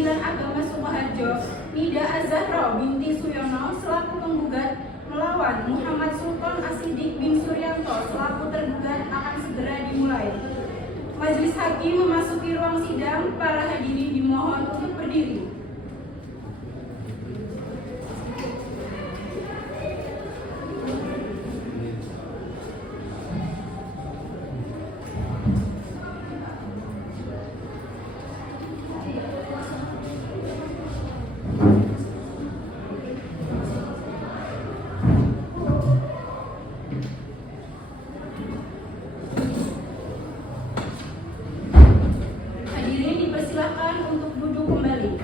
Pengadilan Agama Sukoharjo, Nida Az-Zahra binti Suyono selaku penggugat melawan Muhammad Sultan As-Siddiq bin Suryanto selaku tergugat akan segera dimulai. Majelis Hakim memasuki ruang sidang. Para hadirin dimohon untuk berdiri. Silakan untuk duduk kembali.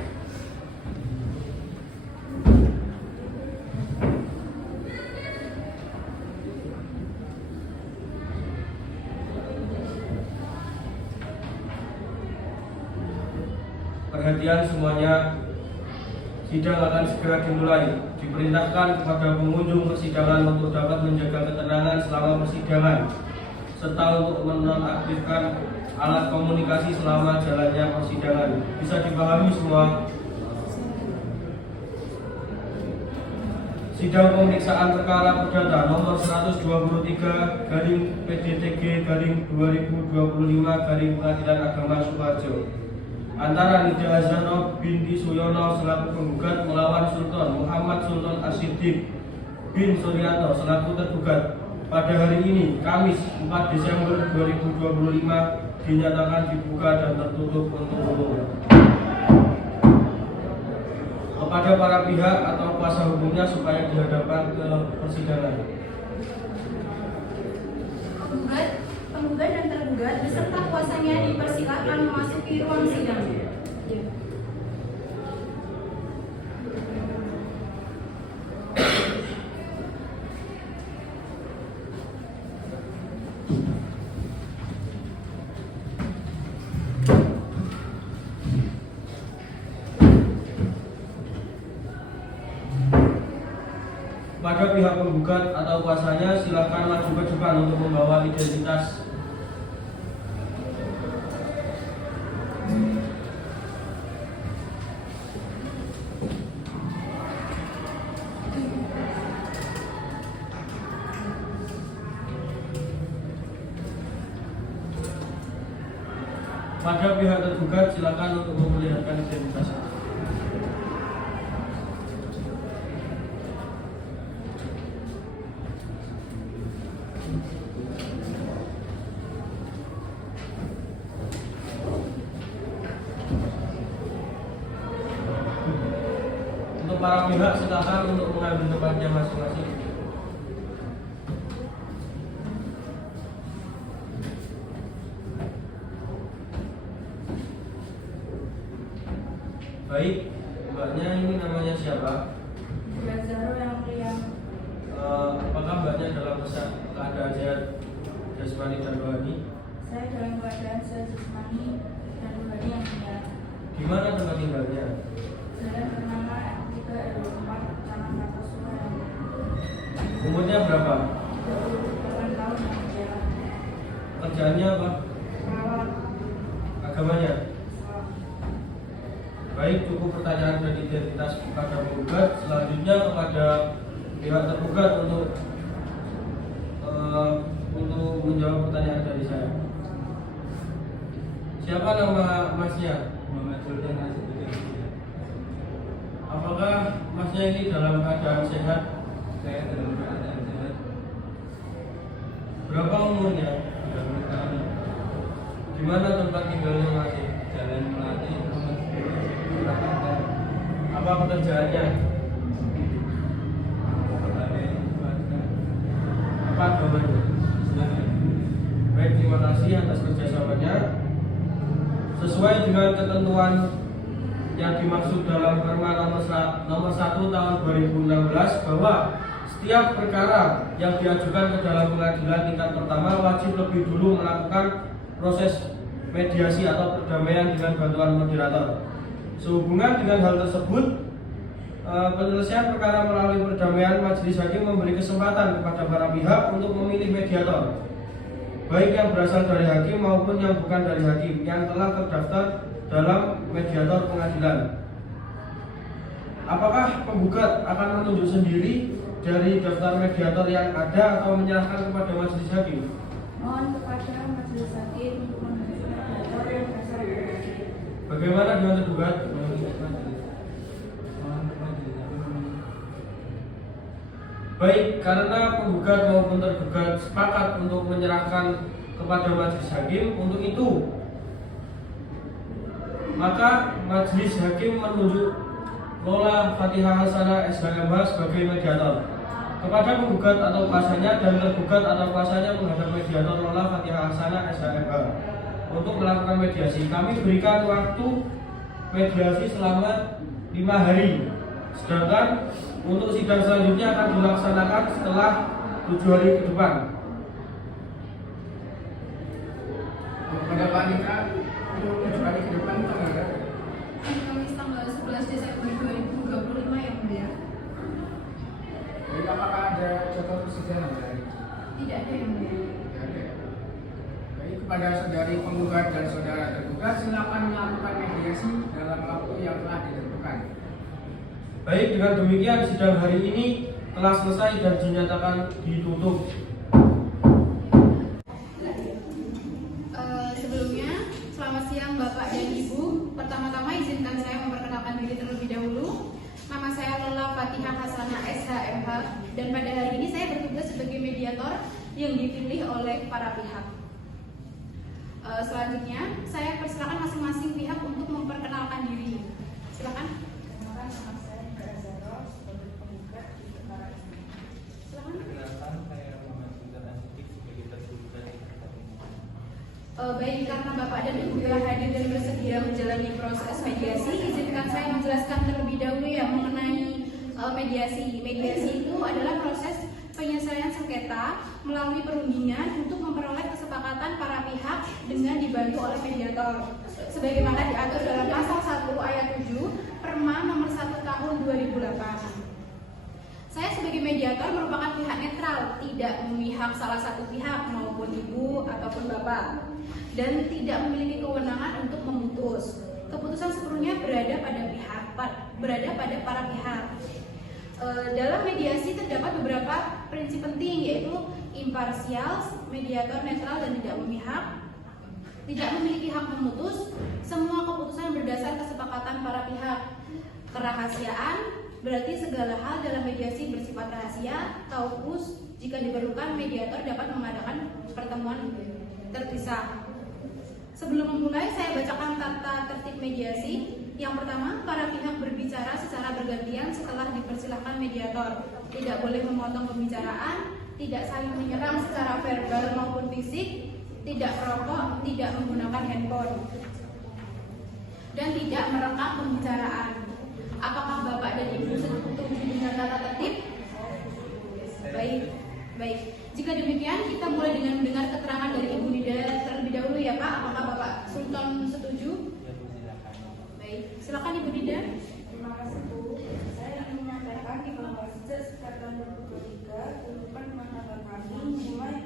Perhatian semuanya, sidang akan segera dimulai. Diperintahkan kepada pengunjung persidangan untuk dapat menjaga ketenangan selama persidangan, serta untuk menonaktifkan alat komunikasi selama jalannya persidangan. Bisa dipahami semua? Sidang pemeriksaan perkara perdata nomor 123/PDTG/2025 Pengadilan Agama Sukoharjo antara Nida Az-Zahra binti Suyono selaku penggugat melawan Sultan Muhammad Sultan As-Siddiq bin Suryanto selaku tergugat pada hari ini, Kamis 4 Desember 2025, dinyatakan dibuka dan tertutup untuk umum. Kepada para pihak atau kuasa hukumnya supaya dihadapkan ke persidangan. Penggugat dan tergugat beserta kuasanya dipersilakan memasuki ruang sidang. Pada pihak penggugat atau kuasanya, silakan maju ke depan untuk membawa identitas. Pada pihak tergugat, silakan untuk memperlihatkan identitas. Untuk para pihak, silakan untuk mengambil tempatnya masing-masing. Baik, mbaknya ini namanya siapa? Nida Az-Zahra yang mulia. Apakah mbaknya dalam keadaan sehat jasmani dan rohani? Saya dalam keadaan sehat jasmani dan rohani yang mulia. Di mana tempat tinggalnya? Jalan Bernama 3 RW 4 Kecamatan Pasuruan. Umurnya berapa? 28 tahun yang mulia. Kerjaannya apa? Perawat. Agamanya? Baik, cukup pertanyaan dan identitas kepada penggugat. Selanjutnya kepada pihak tergugat untuk menjawab pertanyaan dari saya. Siapa nama masnya? Muhammad Sultan As-Siddiq. Apakah masnya ini dalam keadaan sehat? Saya dalam keadaan sehat. Berapa umurnya? 30 tahun. Di mana tempat tinggalnya masih? Jalan Melati nomor 10 Purwakarta. Apa pekerjaannya? Pegawai swasta. Apa agamanya? Islam. Baik, terima kasih atas kerjasamanya. Sesuai dengan ketentuan yang dimaksud dalam Perma nomor 1 tahun 2016 bahwa setiap perkara yang diajukan ke dalam pengadilan tingkat pertama wajib lebih dulu melakukan proses mediasi atau perdamaian dengan bantuan moderator. Sehubungan dengan hal tersebut, penyelesaian perkara melalui perdamaian, majelis hakim memberi kesempatan kepada para pihak untuk memilih mediator, baik yang berasal dari hakim maupun yang bukan dari hakim, yang telah terdaftar dalam mediator pengadilan. Apakah penggugat akan menunjuk sendiri dari daftar mediator yang ada atau menyerahkan kepada majelis hakim? Mohon kepada majelis hakim untuk menunjuk mediator yang berasal dari hakim. Bagaimana dengan tergugat? Baik, karena penggugat maupun tergugat sepakat untuk menyerahkan kepada majelis hakim untuk itu, maka majelis hakim menunjuk Lola Fatihah Hasanah SHMH sebagai mediator kepada penggugat atau kuasanya, dan tergugat atau kuasanya menghadap mediator Lola Fatihah Hasanah SHMH untuk melakukan mediasi. Kami berikan waktu mediasi selama 5 hari, sedangkan untuk sidang selanjutnya akan dilaksanakan setelah 7 hari ke depan. Pada Pak Nika, 7 hari ke depan itu ada. Kamis tanggal 11 Desember 2025 yang mulia. Jadi apakah ada contoh persidangan hari ini? Tidak ada yang mulia. Tidak ada. Baik, kepada saudari penggugat dan saudara tergugat, silakan melakukan mediasi dalam waktu yang telah ditentukan. Baik, dengan demikian sidang hari ini telah selesai dan dinyatakan ditutup. Sebelumnya, selamat siang Bapak dan Ibu. Pertama-tama izinkan saya memperkenalkan diri terlebih dahulu. Nama saya Lola Fatihah Hasanah SHMH, dan pada hari ini saya bertugas sebagai mediator yang dipilih oleh para pihak. Selanjutnya, saya persilakan masing-masing pihak untuk memperkenalkan diri. Silakan. Nama saya Zara sebagai penggugat di perkara ini. Silakan. Perkenalkan, saya Muhammad Sultan Asidik sebagai tergugat. Baik, karena Bapak dan Ibu telah hadir dan bersedia menjalani proses mediasi, izinkan saya menjelaskan terlebih dahulu ya mengenai mediasi. Mediasi itu adalah proses penyelesaian sengketa melalui perundingan untuk memperoleh kesepakatan para pihak dengan dibantu oleh mediator. Sebagaimana diatur dalam pasal 1 ayat 7 Perma nomor 1 tahun 2008. Saya sebagai mediator merupakan pihak netral, tidak memihak salah satu pihak maupun ibu ataupun bapak, dan tidak memiliki kewenangan untuk memutus. Keputusan sepenuhnya berada pada para pihak. Dalam mediasi terdapat beberapa prinsip penting, yaitu imparsial, mediator netral dan tidak memihak, tidak memiliki hak memutus, semua keputusan berdasar kesepakatan para pihak, kerahasiaan, berarti segala hal dalam mediasi bersifat rahasia, taupus jika diperlukan mediator dapat mengadakan pertemuan terpisah. Sebelum memulai, saya bacakan tata tertib mediasi. Yang pertama, para pihak berbicara secara bergantian setelah dipersilahkan mediator. Tidak boleh memotong pembicaraan, tidak saling menyerang secara verbal maupun fisik, tidak merokok, tidak menggunakan handphone, dan tidak merekam pembicaraan. Apakah Bapak dan Ibu setuju dengan tata tertib? Baik. Jika demikian, kita mulai dengan mendengar keterangan dari Ibu Nida terlebih dahulu ya Pak. Apakah Bapak Sultan setuju? Baik, silakan Ibu Nida. Terima kasih Bu. Saya ingin menyampaikan bahwa sejak sekitar tahun 2023, kehidupan rumah tangga kami mulai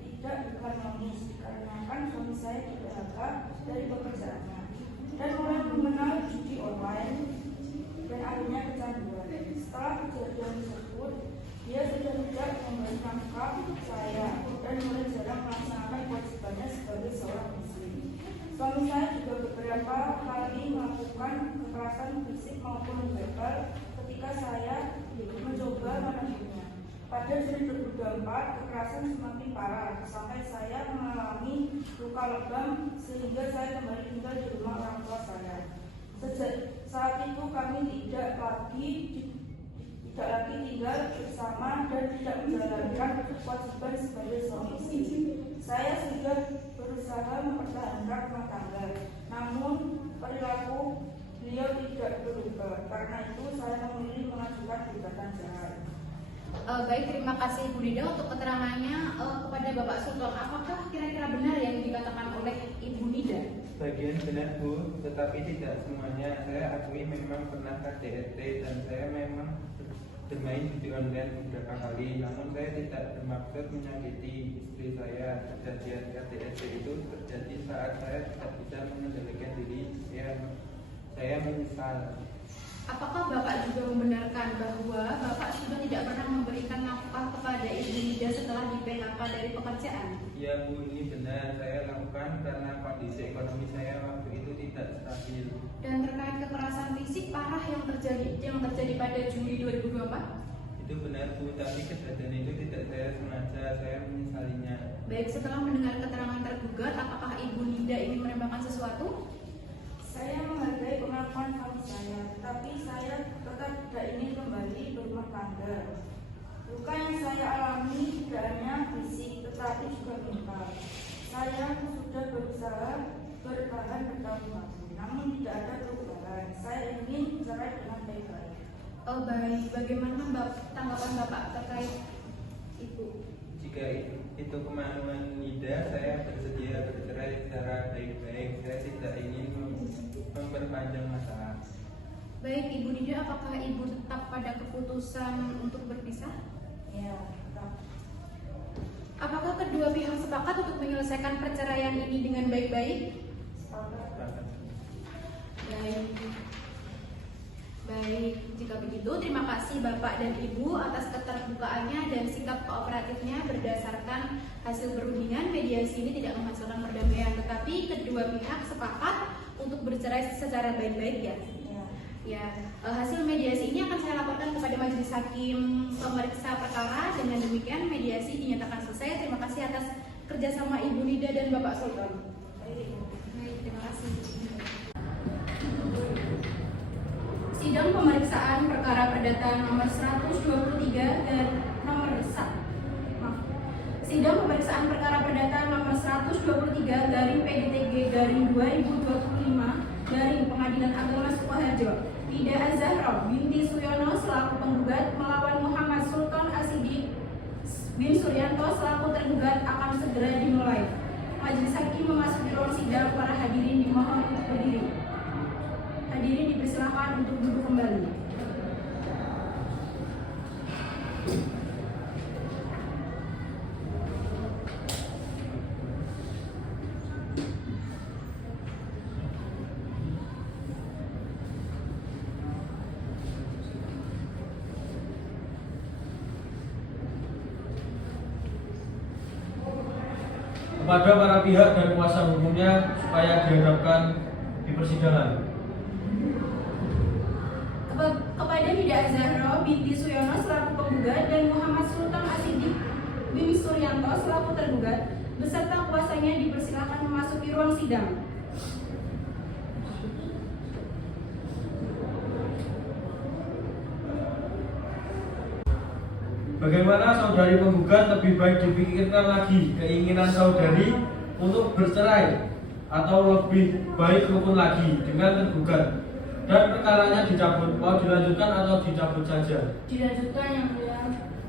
tidak harmonis dikarenakan suami saya di PHK dari pekerjaannya dan mulai mengenal judi online dan akhirnya kecanduan. Setelah kejadian tersebut, dia sudah tidak memberi nafkah saya dan mulai jarang melaksanakan kewajibannya sebagai seorang muslim. Suami saya juga beberapa kali melakukan kekerasan fisik maupun verbal ketika saya mencoba menemuinya. Pada Juli 2024, kekerasan semakin parah sampai saya mengalami luka lebam sehingga saya kembali tinggal di rumah orang tua saya. Sejak saat itu kami tidak lagi tinggal bersama dan tidak menjalankan kewajiban sebagai suami istri. Saya sudah berusaha mempertahankan rumah tangga, namun perilaku beliau tidak berubah. Karena itu saya memilih mengajukan gugatan cerai. Baik, terima kasih Ibu Nida untuk keterangannya. Kepada Bapak Sultan, apakah kira-kira benar yang dikatakan oleh Ibu Nida? Bagian benar Bu, tetapi tidak semuanya. Saya akui memang pernah KDRT dan saya memang bermain judi online beberapa kali. Namun saya tidak bermaksud menyakiti istri saya. Kejadian KDRT itu terjadi saat saya tidak bisa mengendalikan diri saya saya menyesal. Apakah Bapak juga membenarkan bahwa Bapak sudah tidak pernah memberikan nafkah kepada Ibu Nida setelah di PHK dari pekerjaan? Ya Bu, ini benar saya lakukan karena kondisi ekonomi saya waktu itu tidak stabil. Dan terkait kekerasan fisik parah yang terjadi pada Juli 2024? Itu benar Bu, tapi kejadian itu tidak saya sengaja, saya menyesalinya. Baik, setelah mendengar keterangan tergugat, apakah Ibu Nida ingin menambahkan sesuatu? Saya menghargai pengakuan suami saya, tetapi saya tetap tidak ingin kembali berumah tangga. Luka yang saya alami tidak hanya fisik, tetapi juga mental. Saya sudah berusaha bertahan bertahun-tahun, namun tidak ada perubahan. Saya ingin cerai dengan baik-baik. Oh baik, bagaimana tanggapan Bapak terkait itu? Jika itu kemauan Nida, saya bersedia bercerai secara baik-baik. Saya tidak ingin memperpanjang masalah. Baik, Ibu Nida, apakah Ibu tetap pada keputusan untuk berpisah? Ya, tetap. Apakah kedua pihak sepakat untuk menyelesaikan perceraian ini dengan baik-baik? Sepakat. Baik. Baik, jika begitu terima kasih Bapak dan Ibu atas keterbukaannya dan sikap kooperatifnya. Berdasarkan hasil perundingan, mediasi ini tidak menghasilkan perdamaian, tetapi kedua pihak sepakat untuk bercerai secara baik-baik ya. Ya, hasil mediasi ini akan saya laporkan kepada majelis hakim pemeriksa perkara. Dengan demikian mediasi dinyatakan selesai. Terima kasih atas kerjasama Ibu Nida dan Bapak Sultan. Baik, terima kasih. Sidang pemeriksaan perkara perdata nomor 123 dan nomor 1. Sidang pemeriksaan perkara perdata nomor 123 garing PDTG garing 2025 garing Pengadilan Agama Sukoharjo. Nida Az-Zahra binti Suyono selaku penggugat melawan Muhammad Sultan Asidik bin Suryanto selaku tergugat akan segera dimulai. Majelis hakim memasuki ruang sidang. Para hadirin dimohon untuk berdiri. Hadirin dipersilakan untuk duduk kembali. Kepada para pihak dan kuasa hukumnya supaya dihadapkan di persidangan. Kepada Nida Az-Zahra binti Suyono selaku penggugat dan Muhammad Sultan Asidik bin Suryanto selaku tergugat beserta kuasanya dipersilakan memasuki ruang sidang. Bagaimana saudari penggugat lebih baik dipikirkan lagi keinginan saudari untuk bercerai atau lebih baik rukun lagi dengan tergugat dan perkaranya dicabut, mau dilanjutkan atau dicabut saja? Dilanjutkan yang mulia.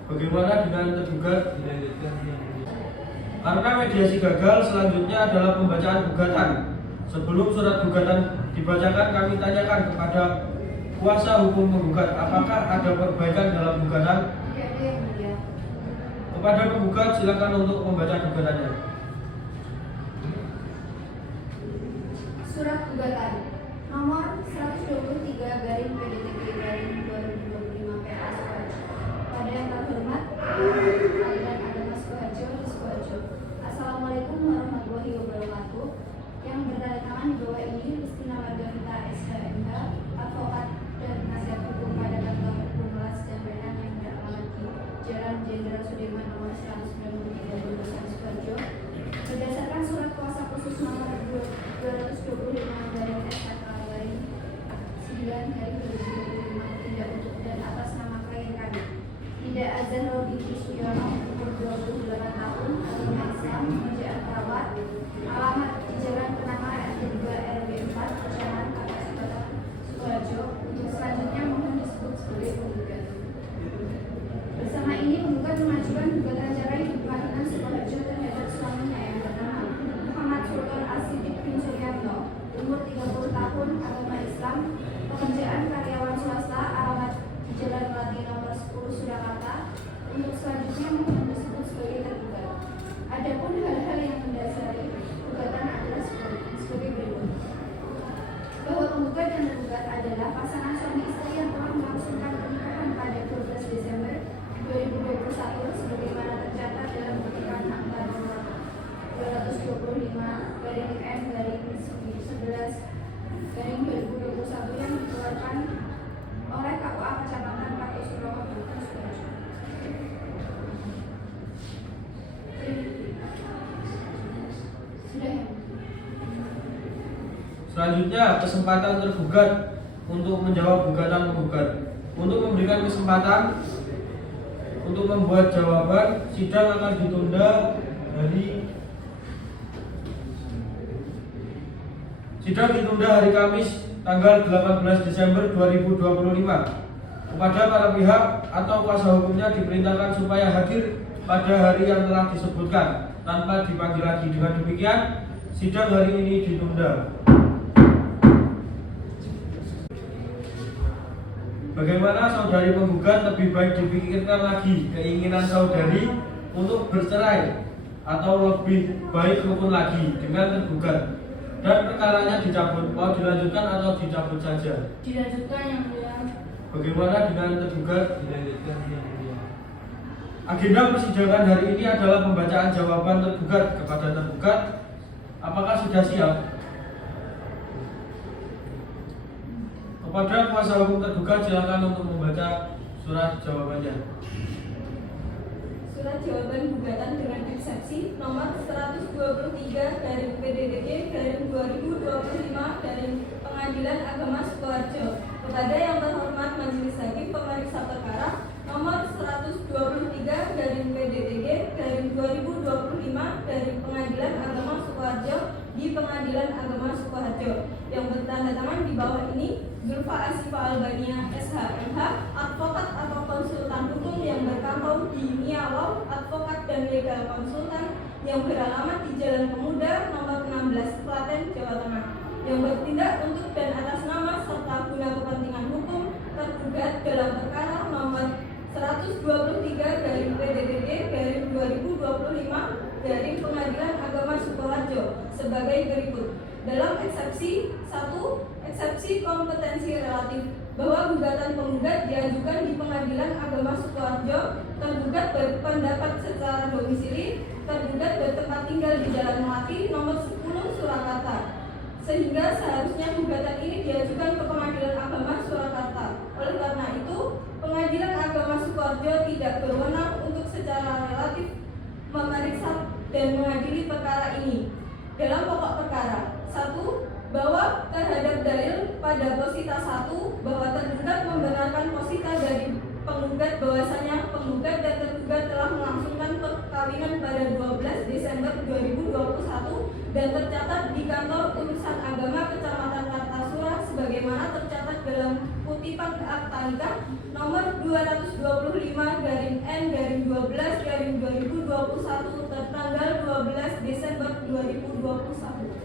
Bagaimana dengan tergugat? Dilanjutkan yang mulia. Karena mediasi gagal, selanjutnya adalah pembacaan gugatan. Sebelum surat gugatan dibacakan, kami tanyakan kepada kuasa hukum penggugat, apakah ada perbaikan dalam gugatan? Tidak ada yang mulia. Kepada penggugat silakan untuk membaca gugatannya. Surat gugatan nomor 123 garing PDTG garing 2025 PA Sukoharjo. Pada yang terhormat Pengadilan Agama Sukoharjo di Sukoharjo. Assalamualaikum warahmatullahi wabarakatuh. Yang bertanda tangan di bawah ini Rustina Margarita SHMH, advokat dan penasihat hukum pada kantor hukum kelas dan Benang yang beralamat di Jalan Jenderal Sudirman nomor 193 Jurusan Sukoharjo. Berdasarkan surat kuasa khusus nomor 225 garing SK garing 9 garing 2025 tidak untuk dan atas nama klien kami Nida Az-Zahra binti Suyono, umur 28 tahun, agama Islam, pekerjaan perawat, alamat di Jalan Kenanga RT 3 RW 4 Kecamatan Kota Sukoharjo. Untuk selanjutnya mohon disebut sebagai penggugat. Bersama ini penggugat mengajukan gugatan cerai di Pengadilan Sukoharjo terhadap suaminya yang bernama Muhammad Sultan Asidik bin Suryanto, umur 30 tahun, agama Islam, pekerjaan karyawan swasta, alamat di Jalan Melati nomor 10 Surakarta, Selanjutnya, kesempatan tergugat untuk menjawab gugatan penggugat. Untuk memberikan kesempatan untuk membuat jawaban, sidang akan ditunda hari Kamis tanggal 18 Desember 2025. Kepada para pihak atau kuasa hukumnya diperintahkan supaya hadir pada hari yang telah disebutkan tanpa dipanggil lagi. Dengan demikian, sidang hari ini ditunda. Bagaimana saudari penggugat lebih baik dipikirkan lagi keinginan saudari untuk bercerai atau lebih baik rukun lagi dengan tergugat dan perkaranya dicabut, mau dilanjutkan atau dicabut saja? Dilanjutkan yang mulia. Bagaimana dengan tergugat? Dilanjutkan yang mulia. Agenda persidangan hari ini adalah pembacaan jawaban tergugat kepada tergugat. Apakah sudah siap? Kepada kuasa hukum tergugat silakan untuk membaca surat jawabannya. Surat jawaban gugatan dengan eksepsi nomor 123/PDDG/2025 Pengadilan Agama Sukoharjo kepada yang terhormat Majelis Hakim Pemeriksa Perkara nomor 123/PDDG/2025 dari Pengadilan Agama Sukoharjo di Pengadilan Agama Sukoharjo yang bertanda tangan di bawah ini Zulfa Asifa Albania SHMH, advokat atau konsultan hukum yang berkantor di Mia Law, advokat dan legal konsultan yang beralamat di Jalan Pemuda nomor 16 Klaten, Jawa Tengah, yang bertindak untuk dan atas nama serta guna kepentingan hukum tergugat dalam perkara nomor 123/PDDG/2025 dari Pengadilan Agama Sukoharjo sebagai berikut. Dalam eksepsi 1, eksepsi kompetensi relatif bahwa gugatan penggugat diajukan di Pengadilan Agama Sukoharjo, tergugat berpendapat secara domisili, tergugat bertempat tinggal di Jalan Melati nomor 10 Surakarta, sehingga seharusnya gugatan ini diajukan ke Pengadilan Agama Surakarta. Oleh karena itu, Pengadilan Agama Sukoharjo tidak berwenang untuk secara relatif memeriksa dan mengadili perkara ini. Dalam pokok perkara 1, bahwa terhadap dalil pada posita 1 bahwa tergugat membenarkan posita dari penggugat bahwasanya penggugat dan tergugat telah melangsungkan perkawinan pada 12 Desember 2021 dan tercatat di kantor urusan agama Kecamatan Kartasura sebagaimana tercatat dalam kutipan akta nikah nomor 220-N-12-2021 tertanggal 12 Desember 2021.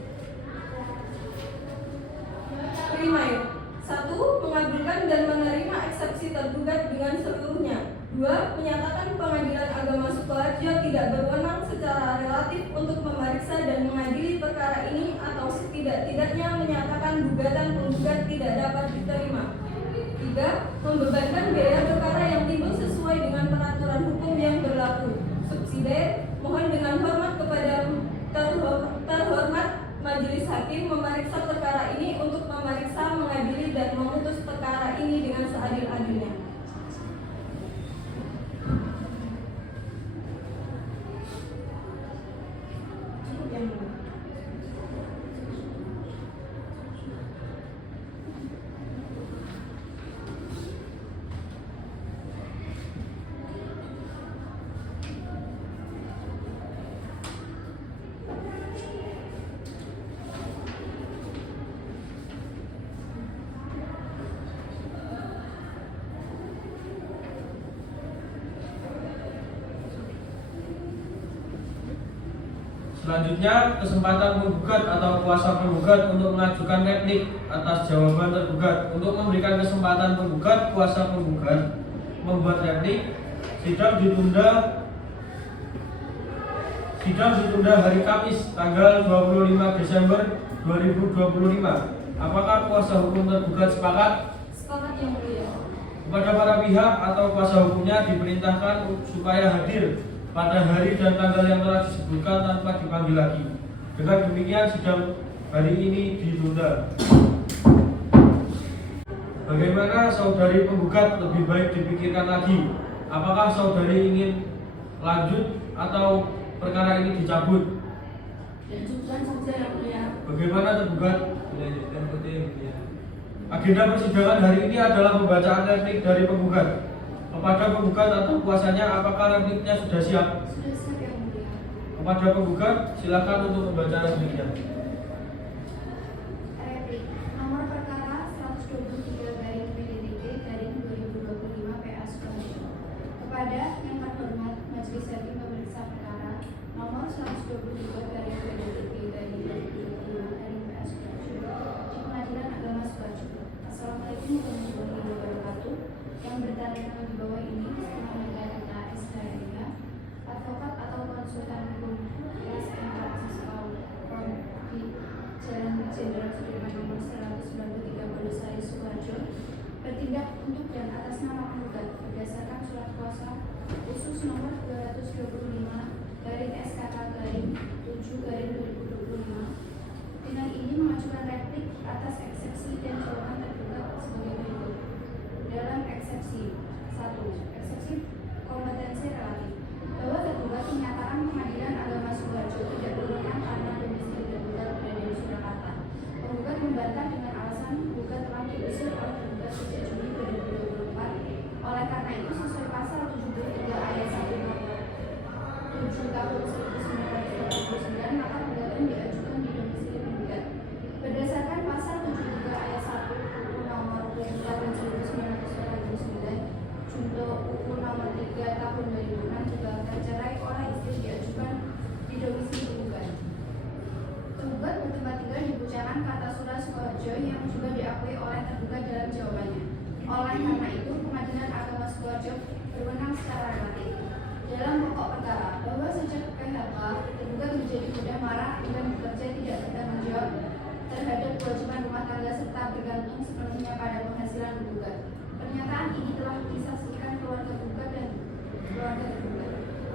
Primair 1. Mengabulkan dan menerima eksepsi tergugat dengan seluruhnya. 2. Menyatakan Pengadilan Agama Sukoharjo tidak berwenang secara relatif untuk memeriksa dan mengadili perkara ini atau setidak-tidaknya menyatakan gugatan penggugat tidak dapat diterima. 3. Membebankan biaya perkara yang timbul sesuai dengan peraturan hukum yang berlaku. Subsidiar, mohon dengan hormat kepada terhormat Majelis Hakim memeriksa perkara ini untuk memeriksa, mengadili, dan memutus perkara ini dengan seadil-adilnya. Cukup yang mulia. Selanjutnya, kesempatan penggugat atau kuasa penggugat untuk mengajukan replik atas jawaban tergugat. Untuk memberikan kesempatan penggugat, kuasa penggugat membuat replik, sidang ditunda hari Kamis tanggal 25 Desember 2025. Apakah kuasa hukum tergugat sepakat? Sepakat yang mulia. Kepada para pihak atau kuasa hukumnya diperintahkan supaya hadir pada hari dan tanggal yang telah disebutkan tanpa dipanggil lagi. Dengan demikian sidang hari ini ditunda. Bagaimana saudari penggugat lebih baik dipikirkan lagi? Apakah saudari ingin lanjut atau perkara ini dicabut? Lanjutkan saja yang mulia. Bagaimana tergugat? Dilanjutkan Putri yang mulia. Agenda persidangan hari ini adalah pembacaan replik dari penggugat. Kepada penggugat atau kuasanya, apakah repliknya sudah siap? Sudah siap yang mulia. Kepada penggugat, silakan untuk membaca repliknya. Replik. Nomor perkara 123 garing PDTK garing 2025 PA Sukoharjo. Kepada yang terhormat Majelis Hakim Pemeriksa Perkara nomor 122 garing PDTK garing 2025 garing PA Sukoharjo di Pengadilan Agama Sukoharjo. Assalamualaikum warahmatullahi wabarakatuh. Yang bertanya di bawah ini Sekretaris Kita SHRIA, advokat atau konsultan hukum SMK Siskau di Jalan Jenderal Sudirman nomor 193 Wonosari Sukoharjo bertindak untuk dan atas nama penggugat berdasarkan surat kuasa khusus nomor 225 garing SKK garing 7 garing 2025. Dengan ini mengajukan replik atas eksepsi dan jawaban tergugat sebagai berikut. Dalam eksepsi 1, eksepsi kompetensi relatif, bahwa tergugat menyatakan Pengadilan Agama Sukoharjo tidak berwenang karena domisili tergugat berada di Surakarta. Penggugat membantah dengan alasan penggugat telah diusir oleh tergugat sejak Juni 2024. Oleh karena itu, sesuai pasal 73 ayat 1 nomor 7 tahun 1989, maka gugatan diajukan di domisili penggugat. Berdasarkan pasal 73 ayat 1 UU nomor 7 tahun 1989, junto UU nomor 3 tahun 2006 juga cerai oleh istri diajukan di domisili penggugat. Tergugat bertempat tinggal di Bucanan, Kartasura, Sukoharjo yang juga diakui oleh tergugat dalam jawabannya. Oleh karena itu, Pengadilan Agama Sukoharjo berwenang secara relatif. Dalam pokok perkara, bahwa sejak PHK, tergugat menjadi mudah marah dan bekerja tidak bertanggung jawab terhadap kewajiban rumah tangga serta bergantung sepenuhnya pada penghasilan tergugat. Pernyataan ini telah disaksikan keluarga tergugat dan keluarga tergugat.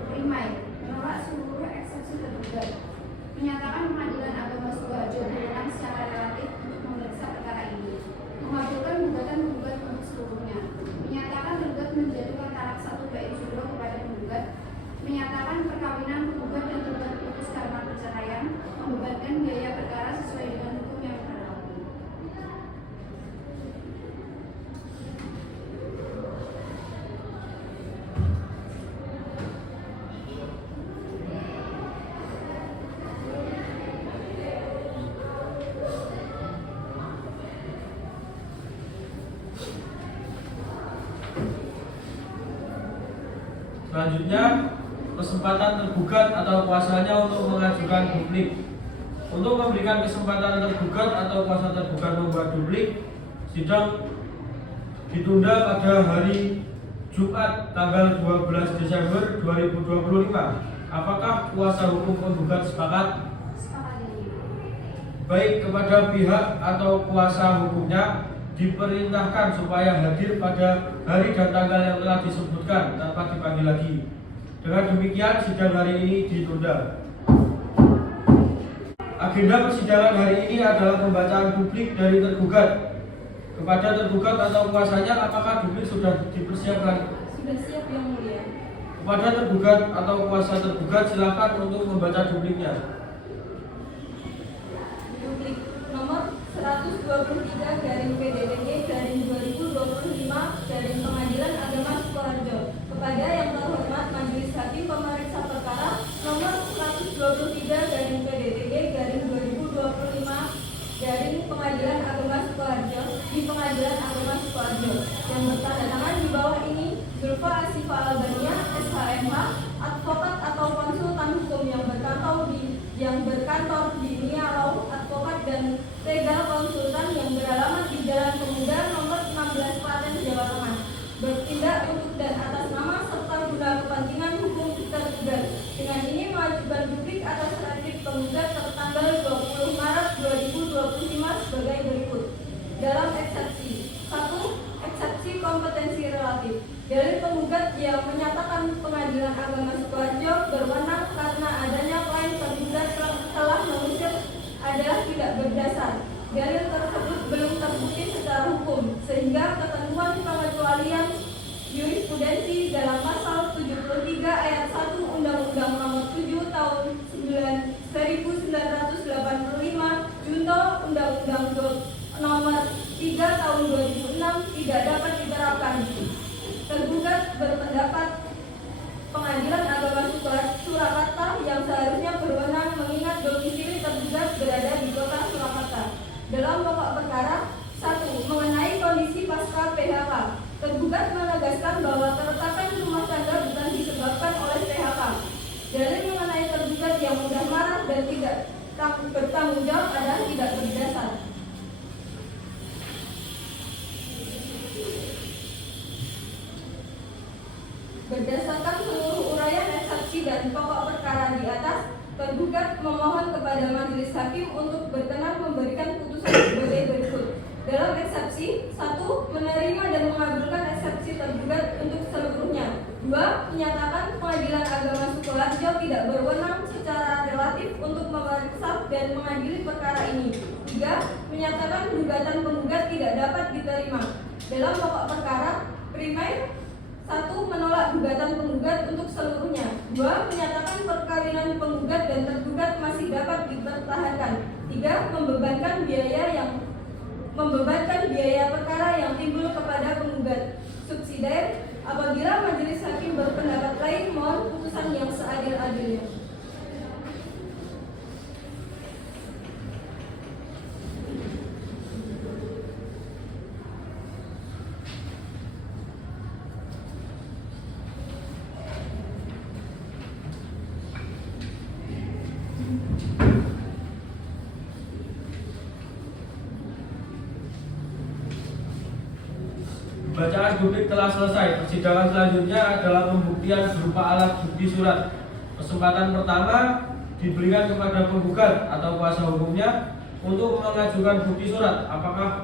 Primair, menolak seluruh eksepsi tergugat. Menyatakan Pengadilan Agama Sukoharjo berwenang secara relatif untuk memeriksa perkara ini. Mengabulkan gugatan penggugat untuk seluruhnya. Menyatakan tergugat menjatuhkan talak 1 baik juro kepada penggugat. Menyatakan perkawinan penggugat dan tergugat putus karena perceraian, membebankan biaya perkara sesuai dengan hukum yang berlaku. Selanjutnya, kesempatan tergugat atau kuasanya untuk mengajukan duplik. Untuk memberikan kesempatan tergugat atau kuasa tergugat membuat duplik, sidang ditunda pada hari Jumat tanggal 12 Desember 2025. Apakah kuasa hukum penggugat sepakat? Sepakat ini. Baik, kepada pihak atau kuasa hukumnya diperintahkan supaya hadir pada hari dan tanggal yang telah disebutkan tanpa dipanggil lagi. Dengan demikian, sidang hari ini ditunda. Agenda persidangan hari ini adalah pembacaan duplik dari tergugat. Kepada tergugat atau kuasanya, apakah duplik sudah dipersiapkan? Sudah siap yang mulia. Kepada tergugat atau kuasa tergugat, silakan untuk membaca dupliknya. Duplik nomor 123 garing PDTK garing 2025 garing Pengadilan Agama Sukoharjo. Kepada yang terhormat Majelis Hakim Pemeriksa Perkara nomor 123 garing PDTK garing 2025 garing Pengadilan Agama Sukoharjo di Pengadilan Agama Sukoharjo. Yang bertanda tangan di bawah ini Zulfa Asifa Albania, SHMH, advokat atau konsultan hukum yang berkantor di Nia Law, advokat dan legal konsultan yang beralamat di Jalan Pemuda nomor 16 Klaten, Jawa Tengah. Bertindak untuk dan atas nama serta guna kepentingan hukum tergugat. Dengan ini mengajukan duplik atas replik penggugat tertanggal 20 Maret 2025 sebagai berikut. Dalam eksepsi 1. Eksepsi kompetensi relatif. Dari penggugat yang menyatakan Pengadilan Agama Sukoharjo berwenang karena adanya klaim tergugat telah mengusir adalah tidak berdasar. Dalil tersebut belum terbukti secara hukum, sehingga ketentuan pengecualian jurisprudensi dalam pasal 73 ayat 1 Undang-Undang Nomor 7 Tahun 1985 Junto junto Undang-Undang Nomor 3 Tahun 2006 tidak dapat diterapkan. Tergugat berpendapat Pengadilan Agama Surakarta yang seharusnya berwenang mengingat domisili tergugat berada di kota Surakarta. Dalam pokok perkara 1. Mengenai kondisi pasca PHK, tergugat menegaskan bahwa keretakan rumah tangga bukan disebabkan oleh PHK. Dalil mengenai tergugat yang mudah marah dan tidak bertanggung jawab adalah tidak berdasar. Berdasarkan seluruh uraian saksi dan pokok perkara di atas, tergugat memohon kepada majelis hakim untuk berkenan memberikan putusan sebagai berikut. Dalam eksepsi 1. Menerima dan mengabulkan eksepsi tergugat untuk seluruhnya. 2. Menyatakan Pengadilan Agama Sukoharjo tidak berwenang secara relatif untuk memeriksa dan mengadili perkara ini. 3. Menyatakan gugatan penggugat tidak dapat diterima. Dalam pokok perkara primer 1. Menolak gugatan penggugat untuk seluruhnya. 2. Menyatakan perkawinan penggugat dan tergugat masih dapat dipertahankan. 3. Membebankan biaya perkara yang timbul kepada penggugat. Subsidiar, apabila majelis hakim berpendapat lain, mohon putusan yang seadil-adilnya. Bacaan publik telah selesai. Persidangan selanjutnya adalah pembuktian berupa alat bukti surat. Kesempatan pertama diberikan kepada penggugat atau kuasa hukumnya untuk mengajukan bukti surat. Apakah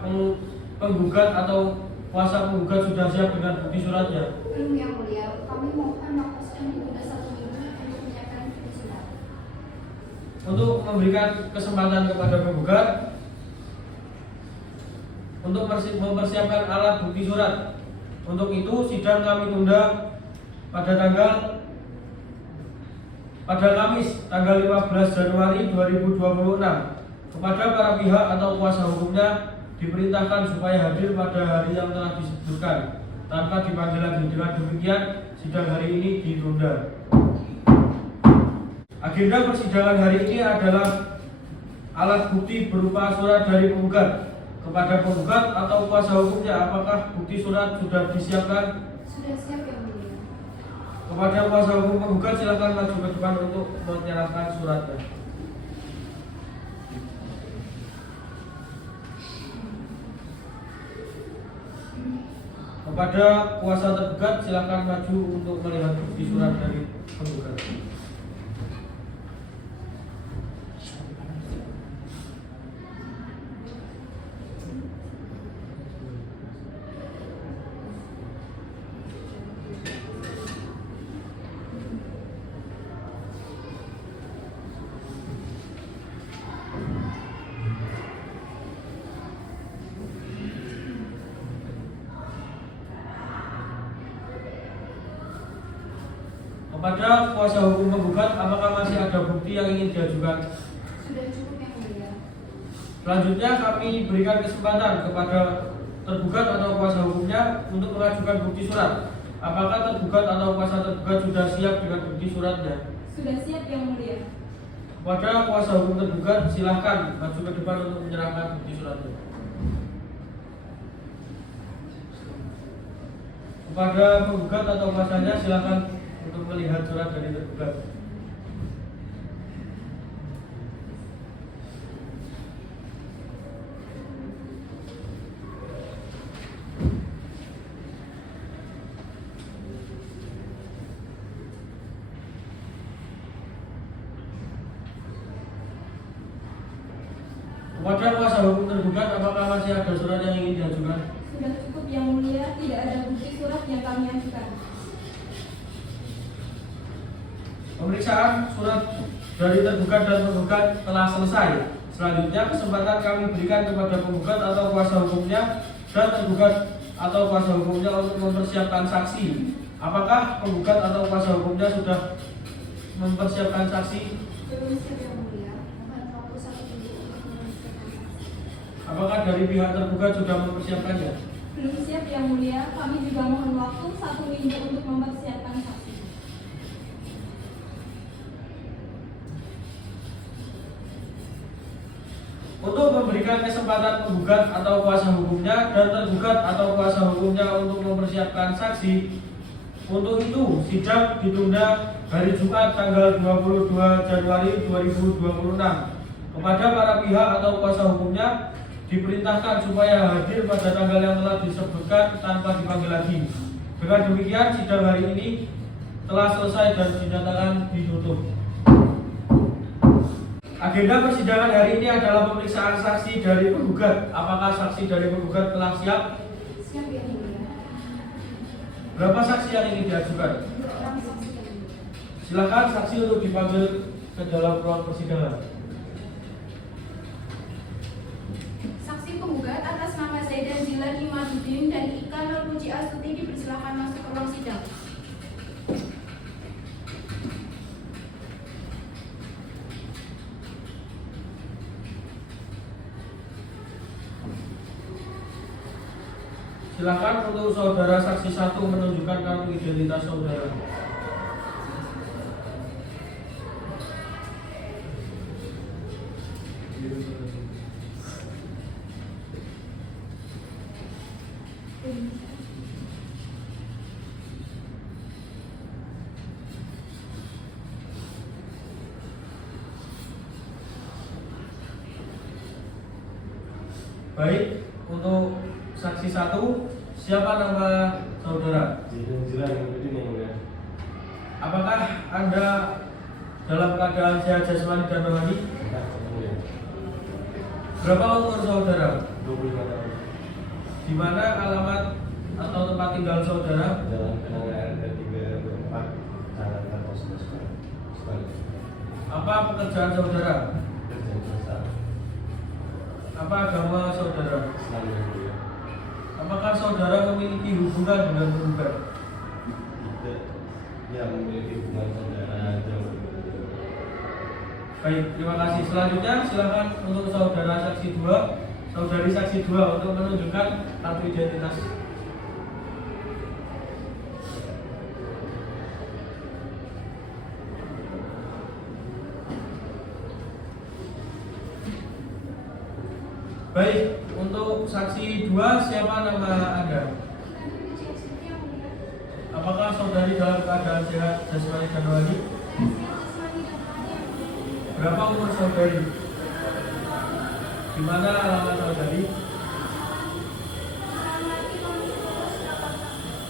penggugat atau kuasa penggugat sudah siap dengan bukti suratnya? Belum, Yang Mulia. Kami mohon waktu yang ditunda 1 minggu untuk menyiapkan bukti surat. Untuk memberikan kesempatan kepada penggugat untuk mempersiapkan alat bukti surat. Untuk itu sidang kami tunda pada Kamis tanggal 15 Januari 2026. Kepada para pihak atau kuasa hukumnya diperintahkan supaya hadir pada hari yang telah disebutkan tanpa dipanggil lagi. Dengan demikian sidang hari ini ditunda. Agenda persidangan hari ini adalah alat bukti berupa surat dari penggugat kepada penggugat atau kuasa hukumnya. Apakah bukti surat sudah disiapkan? Sudah siap, Yang Mulia. Kepada kuasa hukum penggugat silakan maju ke depan untuk menyerahkan suratnya. Kepada kuasa tergugat silakan maju untuk melihat bukti surat dari penggugat. Kepada kuasa hukum penggugat, apakah masih ada bukti yang ingin diajukan? Sudah cukup, Yang Mulia. Selanjutnya kami berikan kesempatan kepada tergugat atau kuasa hukumnya untuk mengajukan bukti surat. Apakah tergugat atau kuasa tergugat sudah siap dengan bukti suratnya? Sudah siap, Yang Mulia. Kepada kuasa hukum tergugat silahkan maju ke depan untuk menyerahkan bukti suratnya. Kepada penggugat atau kuasanya silahkan untuk melihat surat dari tergugat. Kepada kuasa hukum tergugat, apakah masih ada surat yang ingin diajukan? Sudah cukup, Yang Mulia. Tidak ada bukti surat yang kami ajukan. Pemeriksaan surat dari tergugat dan penggugat telah selesai. Selanjutnya kesempatan kami berikan kepada penggugat atau kuasa hukumnya dan tergugat atau kuasa hukumnya untuk mempersiapkan saksi. Apakah penggugat atau kuasa hukumnya sudah mempersiapkan saksi? Belum siap, Yang Mulia. Mohon waktu 1 minggu untuk menyiapkan saksi. Apakah dari pihak tergugat sudah mempersiapkannya? Belum siap Yang Mulia, kami juga mohon waktu 1 minggu untuk mempersiapkan saksi. Untuk memberikan kesempatan penggugat atau kuasa hukumnya dan tergugat atau kuasa hukumnya untuk mempersiapkan saksi, untuk itu sidang ditunda hari Jumat tanggal 22 Januari 2026. Kepada para pihak atau kuasa hukumnya diperintahkan supaya hadir pada tanggal yang telah disebutkan tanpa dipanggil lagi. Dengan demikian sidang hari ini telah selesai dan dinyatakan ditutup. Agenda persidangan hari ini adalah pemeriksaan saksi dari penggugat. Apakah saksi dari penggugat telah siap? Siap Yang Mulia. Berapa saksi yang ingin diajukan? 6 saksi Yang Mulia. Silakan saksi untuk dipanggil ke dalam ruang persidangan. Saksi penggugat atas nama Zaidan Zilan Imaduddin dan Ika Nurpuji Astuti dipersilakan masuk ke ruang sidang. Silakan untuk saudara saksi 1 menunjukkan kartu identitas saudara. Baik, untuk saksi 1, siapa nama saudara? Zilan Imaduddin yang mulia. Apakah Anda dalam keadaan sehat jasmani dan rohani? Tidak, yang mulia. Berapa umur saudara? 25 tahun. Di mana alamat atau tempat tinggal saudara? Jalan Kenanga RT 3/4, Jakarta Pusat. Apa pekerjaan saudara? Kerja swasta. Apa agama saudara? Islam yang mulia. Apakah saudara memiliki hubungan dengan penggugat? Tidak yang memiliki hubungan saudara jauh. Baik, terima kasih. Selanjutnya silakan untuk saudara saksi 2, saudari saksi 2 untuk menunjukkan kartu identitas. Baik, untuk saksi 2, siapa nama Anda? Apakah saudari dalam keadaan sehat jasmani dan rohani? Berapa umur saudari? Di mana alamat saudari?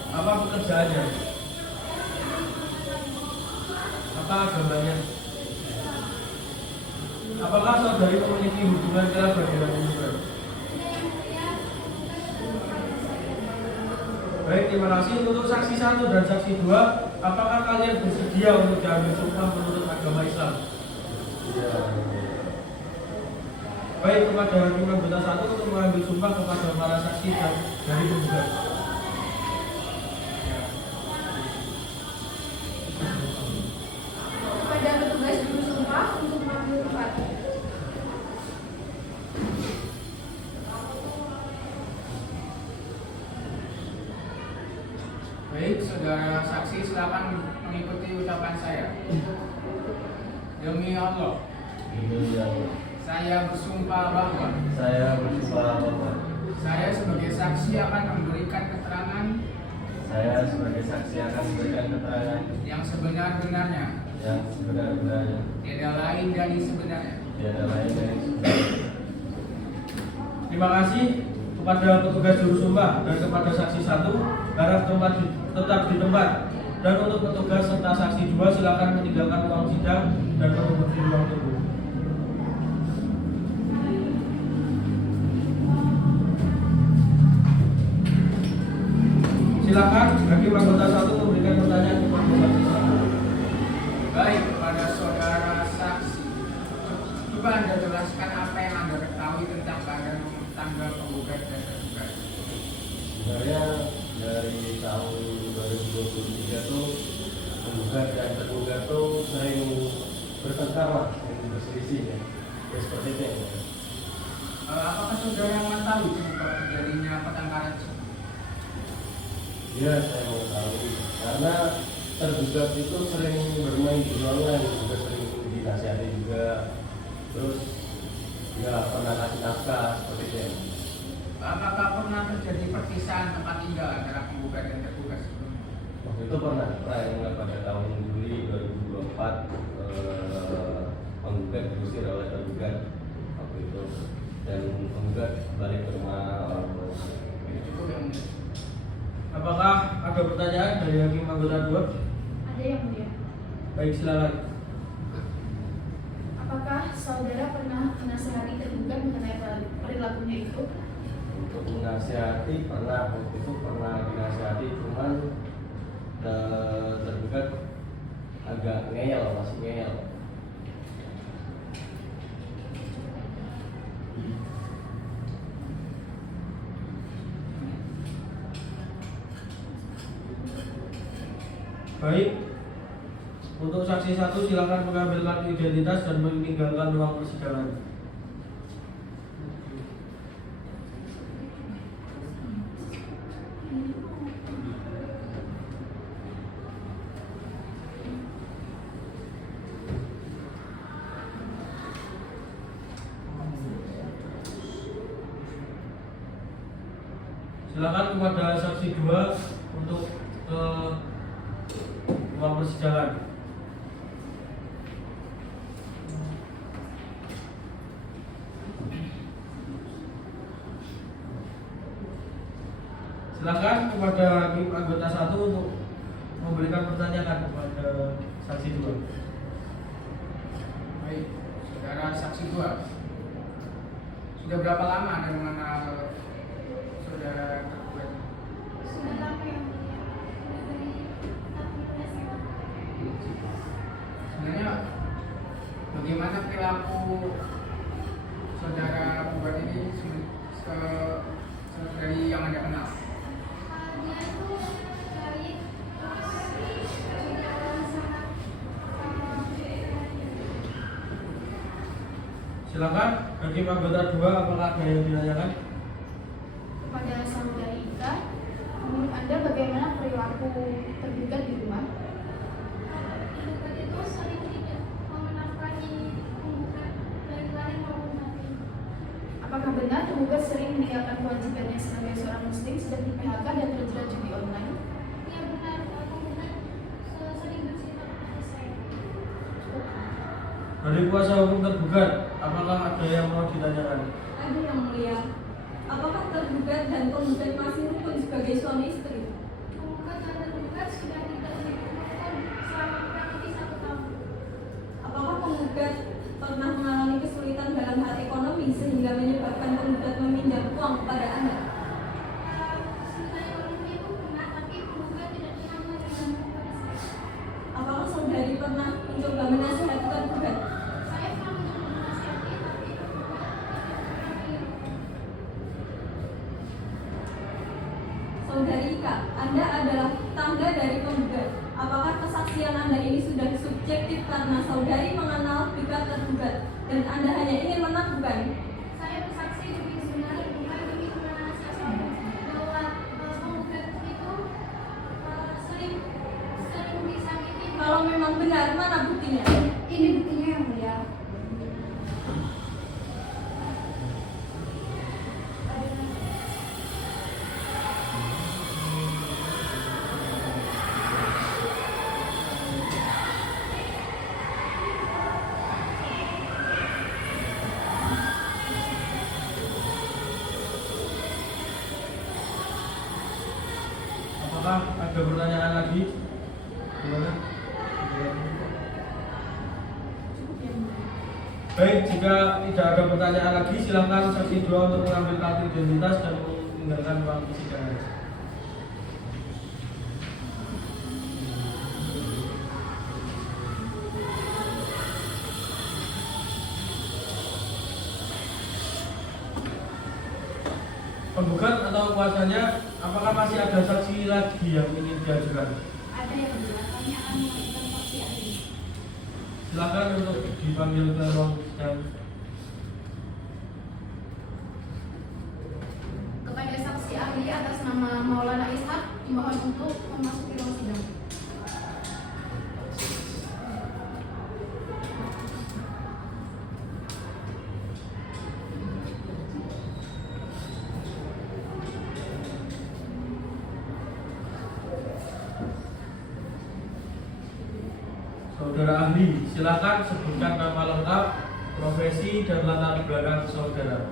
Apa pekerjaannya? Apa agamanya? Apakah saudari memiliki hubungan kerabat dengan penggugat? Baik, terima kasih. Untuk saksi 1 dan saksi 2, apakah kalian bersedia untuk diambil sumpah menurut agama Islam? Iya, yang mulia. Baik, kepada hakim anggota 1 untuk mengambil sumpah kepada para saksi dan dari penggugat. Kepada petugas juru sumpah untuk mengambil tempat. Baik, saudara saksi silakan mengikuti ucapan saya. Demi Allah, Demi Allah. saya bersumpah bahwa Saya bersumpah bahwa saya sebagai saksi akan memberikan keterangan saya sebagai saksi akan memberikan keterangan yang sebenar-benarnya, yang sebenar-benarnya, tiada lain dari sebenarnya. tiada lain dari sebenarnya. Terima kasih kepada petugas juru sumpah dan kepada saksi 1, harap tetap di tempat. Dan untuk petugas serta saksi 2, silakan meninggalkan ruang sidang dan menunggu di ruang tunggu. Silakan hakim anggota 1 memberikan pertanyaan kepada saksi 1. Baik, kepada saudara saksi, coba Anda jelaskan apa yang Anda ketahui tentang keadaan rumah tangga penggugat dan tergugat. Sebenarnya dari tahun 2023 tuh penggugat dan tergugat tuh sering bertengkar lah, sering berselisih ya. Ya seperti itu ya. Apakah saudara mengetahui penyebab terjadinya pertengkaran tersebut? Ya, saya mengetahui karena tergugat itu sering bermain di online, juga sering dinasihati juga, terus ya pernah kasih nafkah seperti itu. Apakah pernah terjadi perpisahan tempat tinggal antara penggugat dan tergugat sebelumnya? Waktu itu pernah yang pada tahun Juli 2024 penggugat diusir oleh tergugat waktu itu, dan penggugat balik ke rumah orang tua. Cukup yang mulia. Apakah ada pertanyaan dari hakim anggota 2? Ada yang mulia. Baik, silakan. Apakah saudara pernah menasihati tergugat mengenai perilakunya itu? Untuk menasihati pernah, waktu itu pernah dinasihati, cuman tergugat agak ngeyel, masih ngeyel. Baik, untuk saksi 1 silakan mengambil kartu identitas dan meninggalkan ruang persidangan. Silakan kepada saksi 2 untuk ke ruang persidangan. Silakan kepada hakim anggota 1 untuk memberikan pertanyaan kepada saksi 2. Baik, saudara saksi 2. Sudah berapa lama Anda mengenal saudara tergugat? Sudah lama yang mulia. Dari tahun SMA. Sebenarnya bagaimana perilaku saudara tergugat ini dari yang Anda kenal? Dia itu baik, terus juga sangat Silakan hakim anggota 2, apakah ada yang ditanyakan? kepada saudari Ika. Menurut Anda bagaimana perilaku tergugat di rumah? Tergugat itu sering tidak menafkahi penggugat baik lahir maupun batin. Apakah benar tergugat sering meninggalkan kewajibannya sebagai seorang muslim sedang di PHK dan terjerat judi online? Iya benar, penggugat sering bersifat saya. Dari kuasa hukum tergugat, apakah ada yang mau ditanyakan? Ada yang mulia. Apakah tergugat dan penggugat masih rukun sebagai suami istri? Penggugat dan tergugat sudah tidak berhubungan selama kurang lebih 1 tahun. Apakah penggugat pernah mengalami kesulitan dalam hal ekonomi sehingga menyebabkan penggugat meminjam uang kepada Anda? Sebenarnya orang itu pernah, tapi penggugat tidak pernah memberikan kepada saya. Apakah saudari pernah mencoba menasihati tergugat? Saya pernah mencoba menasihati, tapi penggugat tidak pernah diam. Saudari Ika, Anda adalah tangga dari penggugat. Apakah kesaksian Anda ini sudah subjektif karena saudari mengenal pihak tergugat dan Anda hanya ingin menang, bukan? Saya bersaksi demi saudara bukan demi menasihati bahwa penggugat itu sering disakiti. Kalau memang benar, mana buktinya? Ini buktinya yang mulia. Apakah ada pertanyaan lagi? Gimana? Baik, jika tidak ada pertanyaan lagi, silakan saksi 2 untuk mengambil kartu identitas dan meninggalkan ruang persidangan. Penggugat atau kuasanya, apakah masih ada saksi lagi yang ingin diajukan? Ada yang bertanya mengajukan saksi ahli. Silakan untuk dipanggil ke ruang sidang. Maulana Ishak dimohon untuk memasuki ruang sidang. Saudara ahli, silakan sebutkan nama lengkap, profesi dan latar belakang saudara.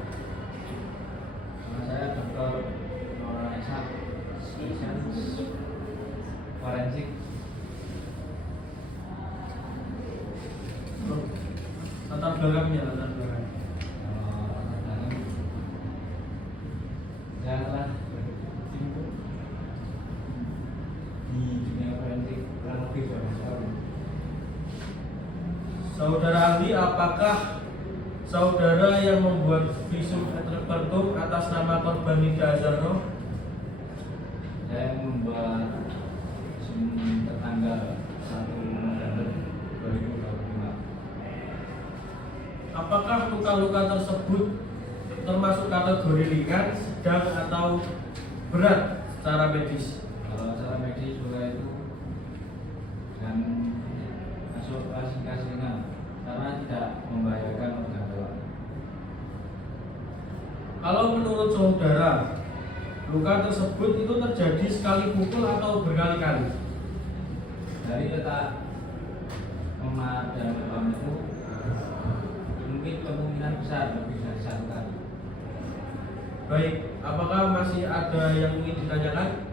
Nama saya Dr. Maulana Ishak, spesialis forensik. Latar belakangnya, latar belakang. Saya telah berkecimpung di dunia forensik kurang lebih 12 tahun. Saudara ahli, apakah saudara yang membuat visum et repertum atas nama korban Nida Azhar? Saya membuat tertanggal 1 November 2025. Apakah luka-luka tersebut termasuk kategori ringan, sedang atau berat secara medis? Kalau secara medis juga itu dan masuk klasifikasi ringan karena tidak membahayakan organ dalam. Kalau menurut saudara, luka tersebut itu terjadi sekali pukul atau berkali-kali? Dari letak memar dan lebam itu mungkin kemungkinan besar lebih dari 1 kali. Baik, apakah masih ada yang ingin ditanyakan?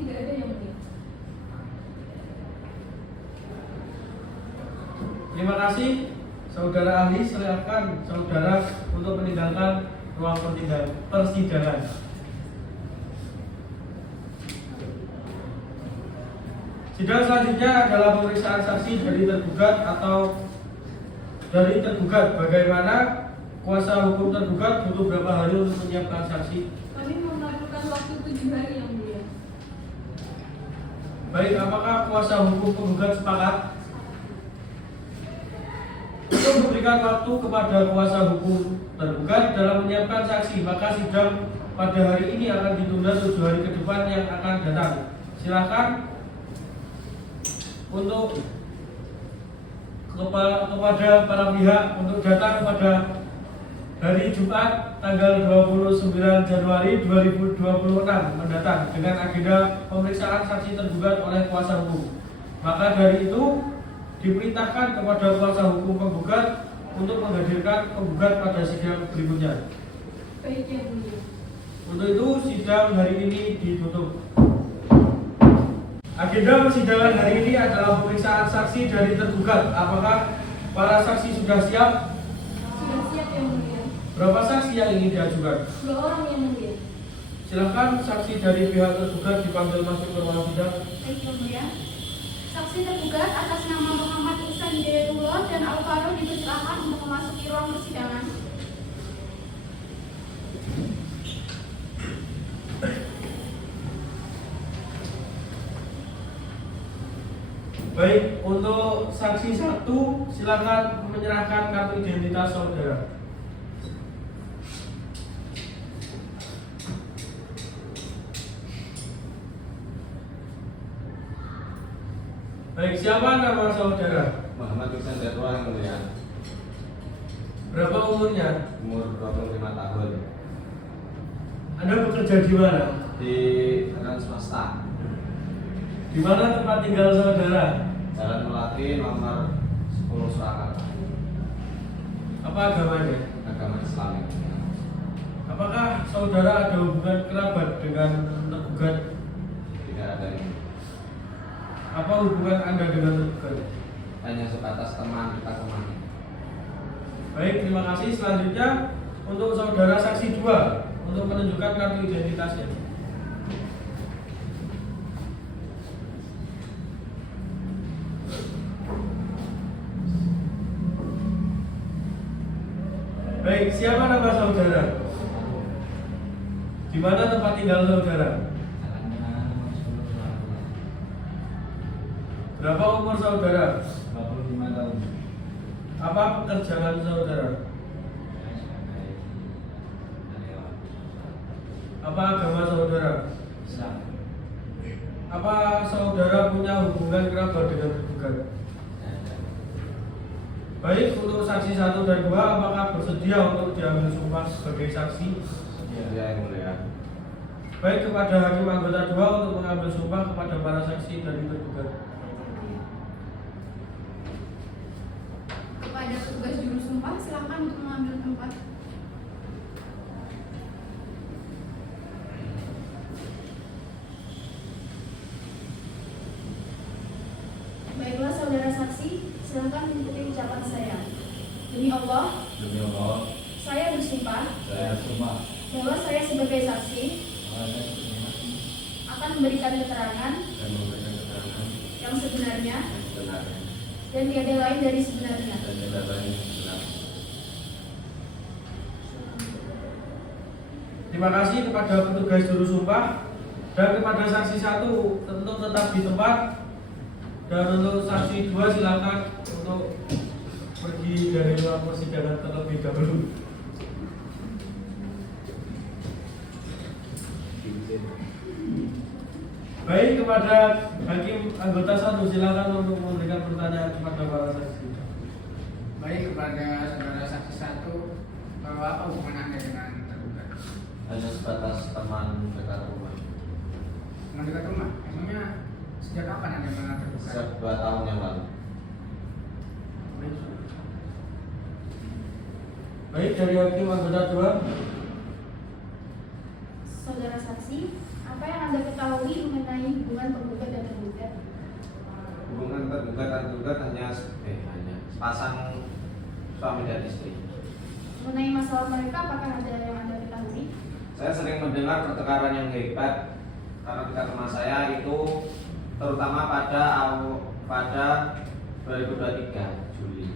Tidak ada yang mulia. Terima kasih, saudara ahli. Silakan saudara untuk meninggalkan ruang persidangan. Sidang selanjutnya adalah pemeriksaan saksi dari tergugat atau dari tergugat. Bagaimana kuasa hukum tergugat butuh berapa hari untuk menyiapkan saksi? Kami memerlukan waktu 7 hari yang mulia. Baik, apakah kuasa hukum penggugat sepakat? Untuk memberikan waktu kepada kuasa hukum tergugat dalam menyiapkan saksi, maka sidang pada hari ini akan ditunda 7 hari ke depan yang akan datang. Silakan untuk kepada para pihak untuk datang pada hari Jumat tanggal 29 Januari 2026 mendatang dengan agenda pemeriksaan saksi tergugat oleh kuasa hukum. Maka dari itu diperintahkan kepada kuasa hukum penggugat untuk menghadirkan penggugat pada sidang berikutnya. Baik yang mulia. Untuk itu sidang hari ini ditutup. Agenda persidangan hari ini adalah pemeriksaan saksi dari tergugat. Apakah para saksi sudah siap? Sudah siap yang mulia. Berapa saksi yang ingin diajukan? 2 orang yang mulia. Silakan saksi dari pihak tergugat dipanggil masuk ke ruang sidang. Baik yang mulia. Saksi tergugat atas nama Muhammad Ihsan Hidayatullah dan Alvaro dipersilakan untuk memasuki ruang persidangan. Baik, untuk saksi 1 silakan menyerahkan kartu identitas saudara. Baik, siapa nama saudara? Muhammad Ihsan Hidayatullah yang mulia. Berapa umurnya? Umur 25 tahun. Anda bekerja di mana? Di rekan swasta. Di mana tempat tinggal saudara? Jalan Melati nomor 10 Surakarta. Apa agamanya? Agama Islam. Apakah saudara ada hubungan kerabat dengan tergugat? Tidak ada ini. Apa hubungan Anda dengan tergugat? Hanya sebatas teman kita kemana. Baik, terima kasih. Selanjutnya untuk saudara saksi 2 untuk menunjukkan kartu identitasnya. Baik, siapa nama saudara? Di mana tempat tinggal saudara? Jalan Kenangan nomor 10 Surakarta. Berapa umur saudara? 25 tahun. Apa pekerjaan saudara? Saya sebagai karyawan. Apa agama saudara? Islam. Apa saudara punya hubungan kerabat dengan tergugat? Baik, untuk saksi 1 dan 2, apakah bersedia untuk diambil sumpah sebagai saksi? Ya, yang mulia. Baik, kepada hakim anggota 2 untuk mengambil sumpah kepada para saksi dari tergugat. Kepada petugas juru sumpah, silakan untuk mengambil tempat. Baiklah saudara saksi, silakan mengikuti ucapan saya. Demi Allah, Demi Allah, saya bersumpah saya sumpah bahwa saya sebagai saksi bahwa saya sebagai saksi akan memberikan keterangan Dan memberikan keterangan yang sebenarnya yang sebenarnya dan tiada lain dari sebenarnya. dan tidak lain yang sebenarnya. Terima kasih kepada petugas juru sumpah dan kepada saksi 1 tentu tetap di tempat, dan untuk saksi 2 silakan untuk pergi dari ruang persidangan terlebih dahulu. Baik, kepada hakim anggota 1 silakan untuk memberikan pertanyaan kepada para saksi. Baik, kepada saudara saksi 1, bahwa apa hubungan Anda dengan tergugat? Hanya sebatas teman dekat rumah. Teman dekat rumah? Emangnya sejak kapan Anda mengenal tergugat? Sejak 2 tahun yang lalu. Baik, dari hakim anggota 2. Saudara saksi, apa yang Anda ketahui mengenai hubungan penggugat dan tergugat? Hubungan tergugat dan tergugat hanya sepasang suami dan istri. Mengenai masalah mereka, apakah ada yang Anda ketahui? Saya sering mendengar pertengkaran yang hebat karena dekat rumah saya itu, terutama pada 2023 Juli.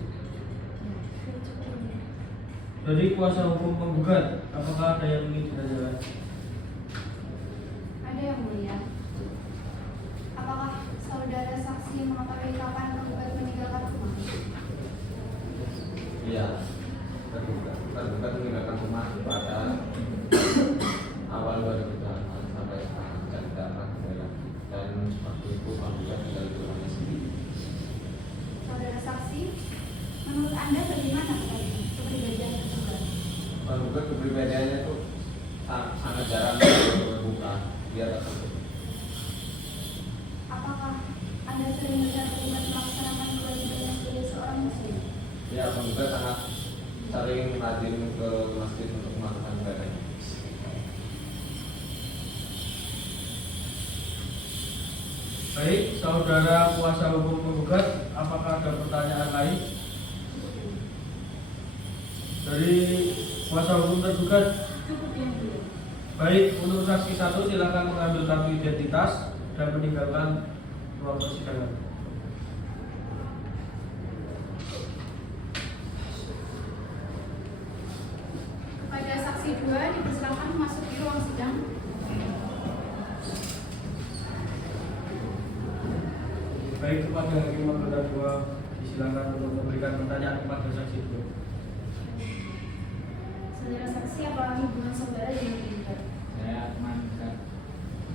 Dari kuasa hukum penggugat, apakah ada yang ingin ditanyakan? Ada yang mulia. Apakah saudara saksi mengetahui kapan penggugat meninggalkan rumah? Iya, tergugat meninggalkan rumah pada awal 2008 sampai sekarang dan tidak pernah kembali lagi. Dan waktu itu penggugat tinggal di rumahnya sendiri. Saudara saksi, menurut Anda bagaimana kepribadian tergugat? Penggugat kepribadiannya itu sangat jarang terbuka. Dia tertutup. Apakah Anda sering melihat tergugat melaksanakan kewajibannya sebagai seorang muslim? Ya, penggugat sangat sering rajin ke masjid untuk melakukan ibadah. Baik, saudara kuasa hukum penggugat, apakah ada pertanyaan lain? Dari kuasa hukum tergugat? Cukup yang mulia. Baik, untuk saksi 1 silakan mengambil kartu identitas dan meninggalkan ruang persidangan. Kepada saksi 2 dipersilakan memasuki ruang sidang. Baik, kepada hakim anggota 2 disilakan untuk memberikan pertanyaan kepada saksi 2. Saudara saksi, apa hubungan saudara dengan tergugat? saya teman dekat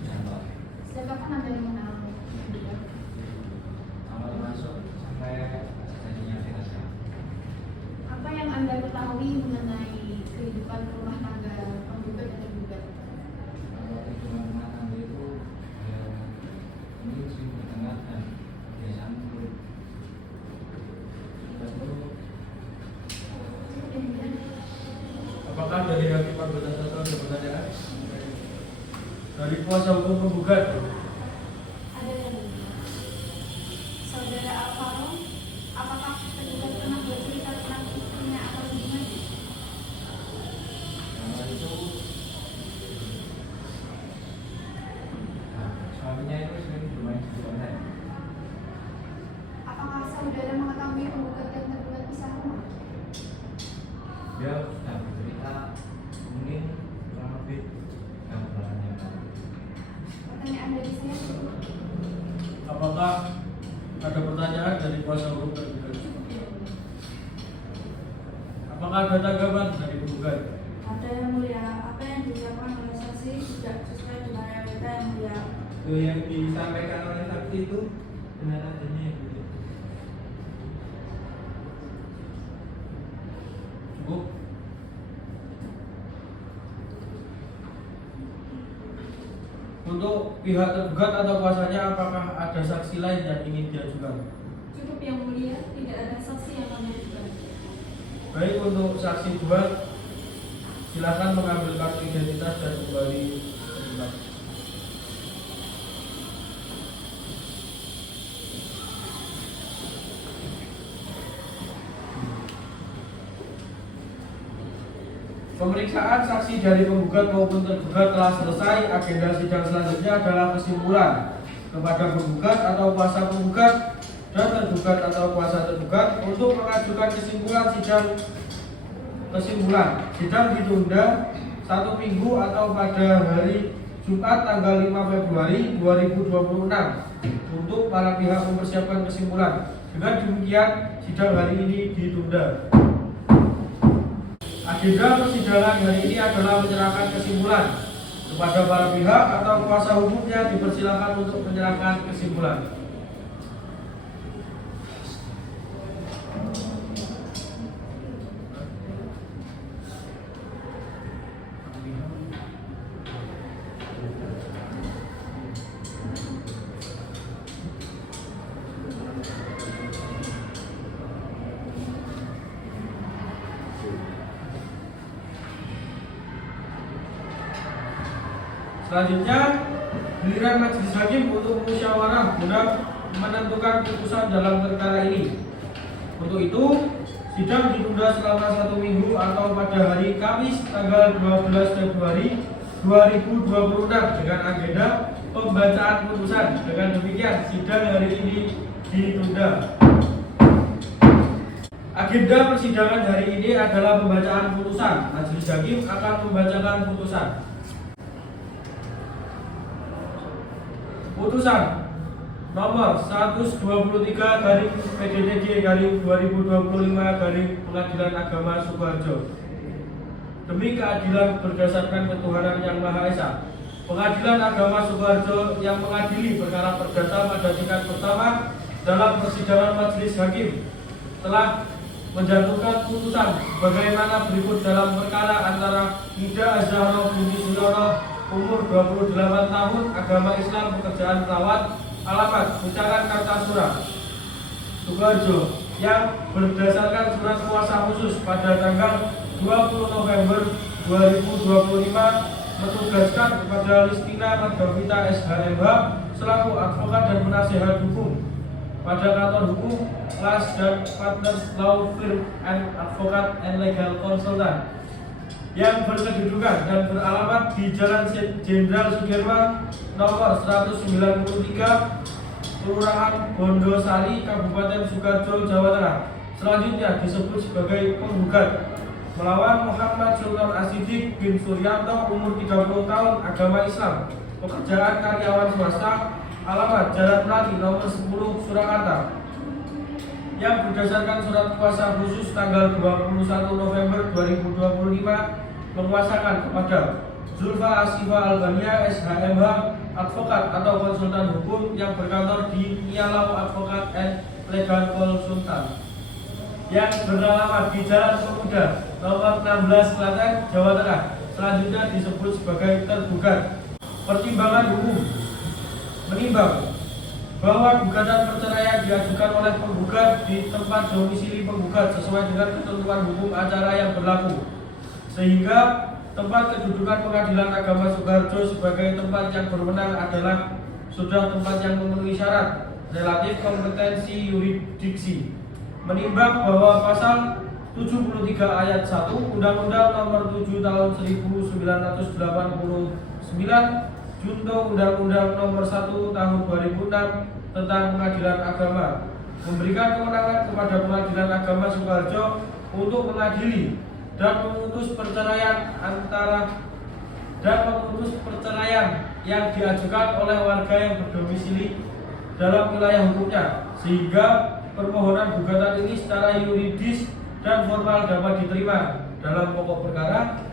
kantor. Sejak kapan Anda mengenal tergugat? Awal masuk sampai jadinya tidak. Apa yang Anda ketahui mengenai kehidupan rumah tangga penggugat dan tergugat? Kalau kehidupan rumah tangga itu ya, ini sering bertengkar dan kebiasaan buruk. Kita itu Kemudian, Apakah dari hakim anggota 1 ada pertanyaan? Dari kuasa hukum penggugat? ada yang mulia. Saudara Alvaro, apakah tergugat pernah bercerita tentang istrinya atau hubungannya? Kalau itu suaminya itu sering bermain di luar. Apakah saudara mengetahui penggugat dan tergugat pisah rumah? Dia sudah bercerita mungkin kurang lebih 6 bulan yang lalu. Pertanyaan dari saya cukup. Apakah ada pertanyaan dari kuasa hukum tergugat? Apakah ada tanggapan dari penggugat? Ada yang mulia, apa yang diucapkan oleh saksi saksi tidak sesuai dengan realita yang mulia. Yang disampaikan oleh saksi itu benar adanya ya, Bu? Cukup. Untuk pihak tergugat atau kuasanya, apakah ada saksi lain yang ingin diajukan? Cukup yang mulia, tidak ada saksi yang mengajukan. Baik, untuk saksi 2 silakan mengambil kartu identitas dan kembali terlibat. Pemeriksaan saksi dari penggugat maupun tergugat telah selesai. Agenda sidang selanjutnya adalah kesimpulan kepada penggugat atau kuasa penggugat dan tergugat atau kuasa tergugat untuk mengajukan kesimpulan. Sidang ditunda 1 minggu atau pada hari Jumat tanggal 5 Februari 2026 untuk para pihak mempersiapkan kesimpulan. Dengan demikian, sidang hari ini ditunda. Agenda persidangan hari ini adalah menyerahkan kesimpulan kepada para pihak atau kuasa hukumnya dipersilakan untuk menyerahkan kesimpulan. Selanjutnya, giliran majelis hakim untuk musyawarah guna menentukan putusan dalam perkara ini. Untuk itu, sidang ditunda selama 1 minggu atau pada hari Kamis tanggal 12 Februari 2026 dengan agenda pembacaan putusan. Dengan demikian, sidang hari ini ditunda. Agenda persidangan hari ini adalah pembacaan putusan. Majelis hakim akan membacakan putusan. Putusan nomor 123/PDTG/2025/Pengadilan Agama Sukoharjo. Demi keadilan berdasarkan ketuhanan yang Maha Esa, Pengadilan Agama Sukoharjo yang mengadili perkara perdata pada tingkat pertama dalam persidangan majelis hakim telah menjatuhkan putusan sebagaimana berikut dalam perkara antara Nida Az-Zahra binti Suyono, umur 28 tahun, agama Islam, pekerjaan perawat, alamat Bucaran Kartasura, Sukoharjo, yang berdasarkan surat kuasa khusus pada tanggal 20 November 2025 menugaskan kepada Listina Madhavita SHMH selaku advokat dan penasihat hukum pada kantor hukum Las dan Partners Law Firm and Advocate and Legal Consultant yang berkedudukan dan beralamat di Jalan Jenderal Sudirman nomor 193, Kelurahan Bondosari, Kabupaten Sukoharjo, Jawa Tengah. Selanjutnya disebut sebagai penggugat melawan Muhammad Sultan Asidik bin Suryanto, umur 30 tahun, agama Islam, pekerjaan karyawan swasta, alamat Jalan Melati nomor 10, Surakarta, yang berdasarkan surat kuasa khusus tanggal 21 November 2025 menguasakan kepada Zulfa Asifa Albania SHMH, advokat atau konsultan hukum yang berkantor di Nialau Advokat and Legal Consultant, yang beralamat di Jalan Pemuda nomor 16, Klaten, Jawa Tengah. Selanjutnya disebut sebagai tergugat. Pertimbangan hukum menimbang bahwa gugatan perceraian diajukan oleh penggugat di tempat domisili penggugat sesuai dengan ketentuan hukum acara yang berlaku, sehingga tempat kedudukan Pengadilan Agama Sukoharjo sebagai tempat yang berwenang adalah sudah tempat yang memenuhi syarat relatif kompetensi yurisdiksi. Menimbang bahwa pasal 73 ayat 1 Undang-Undang nomor 7 tahun 1989 Junto Undang-Undang nomor 1 tahun 2006 tentang Pengadilan Agama memberikan kewenangan kepada Pengadilan Agama Sukoharjo untuk mengadili dan memutus perceraian yang diajukan oleh warga yang berdomisili dalam wilayah hukumnya, sehingga permohonan gugatan ini secara yuridis dan formal dapat diterima dalam pokok perkara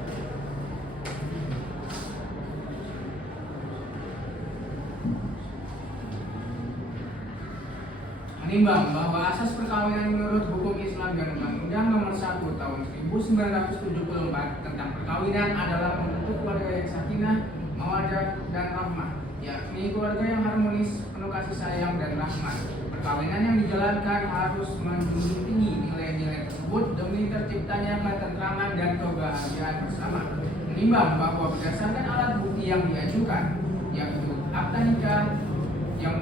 menimbang bahwa asas perkawinan menurut hukum Islam dan Undang-Undang Nomor 1 Tahun 1974 tentang perkawinan adalah membentuk keluarga yang sakinah, mawaddah, dan rahmah, yakni keluarga yang harmonis, penuh kasih sayang dan rahmat. Perkawinan yang dijalankan harus menjunjung tinggi nilai-nilai tersebut demi terciptanya ketentraman dan kebahagiaan bersama. Menimbang bahwa berdasarkan alat bukti yang diajukan, yaitu akta nikah yang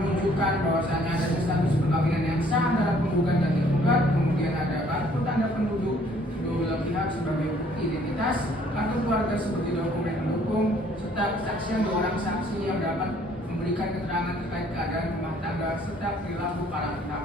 menunjukkan bahwasanya ada status perkawinan yang sah antara penggugat dan tergugat, kemudian ada kartu tanda penduduk kedua belah pihak sebagai bukti identitas, kartu keluarga sebagai dokumen pendukung, serta kesaksian dua orang saksi yang dapat memberikan keterangan terkait keadaan rumah tangga serta perilaku para pihak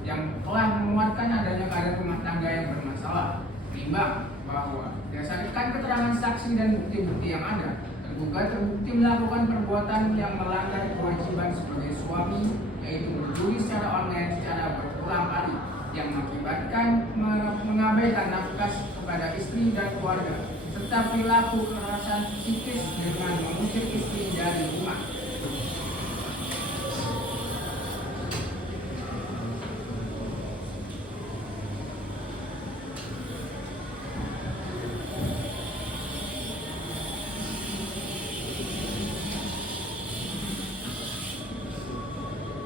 yang telah menguatkan adanya keadaan rumah tangga yang bermasalah. Menimbang bahwa berdasarkan keterangan saksi dan bukti-bukti yang ada, tergugat terbukti melakukan perbuatan yang melanggar kewajiban sebagai suami, yaitu berjudi secara online secara berulang kali, yang mengakibatkan mengabaikan nafkah kepada istri dan keluarga, serta perilaku kekerasan psikis dengan mengusir istri dari rumah.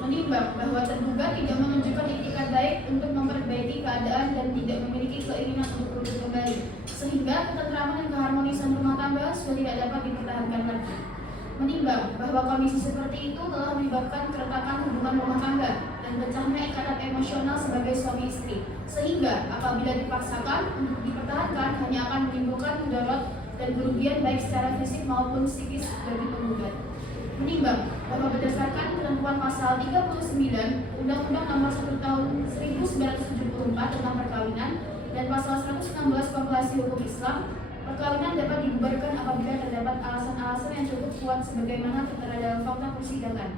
Menimbang bahwa tergugat tidak menunjukkan itikat baik untuk memperbaiki keadaan dan tidak memiliki keinginan untuk rujuk kembali, sehingga ketentraman dan keharmonisan rumah tangga sudah tidak dapat dipertahankan lagi. Menimbang bahwa kondisi seperti itu telah menyebabkan keretakan hubungan rumah tangga dan pecahnya ikatan emosional sebagai suami istri, sehingga apabila dipaksakan untuk dipertahankan hanya akan menimbulkan mudarat dan kerugian baik secara fisik maupun psikis bagi penggugat. Menimbang bahwa berdasarkan ketentuan pasal 39 Undang-Undang Nomor 1 Tahun 1974 tentang perkawinan dan pasal 116 Konvensi Hukum Islam, perkawinan dapat dibubarkan apabila terdapat alasan-alasan yang cukup kuat sebagaimana tertera dalam fakta persidangan.